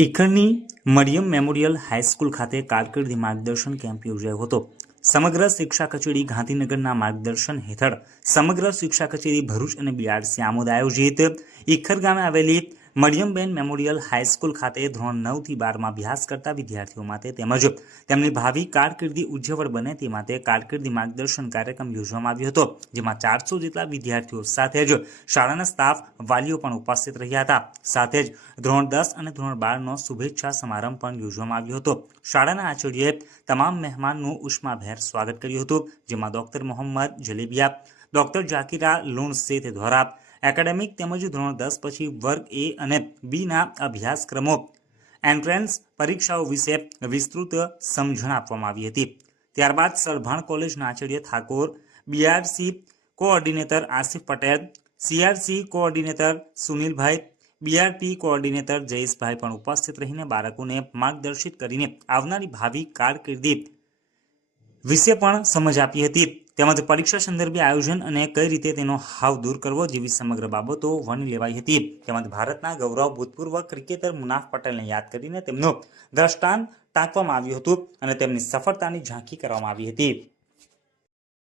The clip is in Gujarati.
ઈખરની મરિયમ મેમોરિયલ હાઈસ્કૂલ ખાતે કારકિર્દી માર્ગદર્શન કેમ્પ યોજાયો હતો. સમગ્ર શિક્ષા કચેરી ગાંધીનગરના માર્ગદર્શન હેઠળ સમગ્ર શિક્ષા કચેરી ભરૂચ અને બીઆરસી આમોદ આયોજિત ઈખર ગામે આવેલી મરિયમબેન મેમોરિયલ હાઈસ્કૂલ ખાતે ધોરણ નવથી બારમાં અભ્યાસ કરતા વિદ્યાર્થીઓ માટે તેમજ તેમની ભાવિ કારકિર્દી ઉજ્જવળ બને તે માટે કારકિર્દી માર્ગદર્શન કાર્યક્રમ યોજવામાં આવ્યો હતો, જેમાં ચારસો જેટલા વિદ્યાર્થીઓ સાથે જ શાળાના સ્ટાફ, વાલીઓ પણ ઉપસ્થિત રહ્યા હતા. સાથે જ ધોરણ દસ અને ધોરણ બારનો શુભેચ્છા સમારંભ પણ યોજવામાં આવ્યો હતો. શાળાના આચાર્યએ તમામ મહેમાનનું ઉષ્માભેર સ્વાગત કર્યું હતું, જેમાં ડોક્ટર મોહમ્મદ જલેબિયા, ડોક્ટર જાકીરા લોણ સેથ દ્વારા એકેડેમિક તેમજ ધોરણ દસ પછી વર્ગ એ અને બીના અભ્યાસક્રમો. એન્ટ્રન્સ પરીક્ષાઓ વિશે વિસ્તૃત સમજણ આપવામાં આવી હતી. ત્યારબાદ સલભાણ કોલેજના Acharya Thakor, BRC coordinator Asif Patel, CRC coordinator Sunilbhai, BRP coordinator Jayeshbhai પણ ઉપસ્થિત રહીને બાળકોને માર્ગદર્શિત કરીને આવનારી ભાવિ કારકિર્દી વિશે પણ સમજ આપી હતી. તેમજ પરીક્ષા સંદર્ભે આયોજન અને કઈ રીતે તેનો હાવ દૂર કરવો જેવી સમગ્ર બાબતો વણી લેવાઈ હતી. તેમજ ભારતના ગૌરવ ભૂતપૂર્વ ક્રિકેટર મુનાફ પટેલને યાદ કરીને તેમનું દ્રષ્ટાંત ટાંકવામાં આવ્યું હતું અને તેમની સફળતાની ઝાંખી કરવામાં આવી હતી.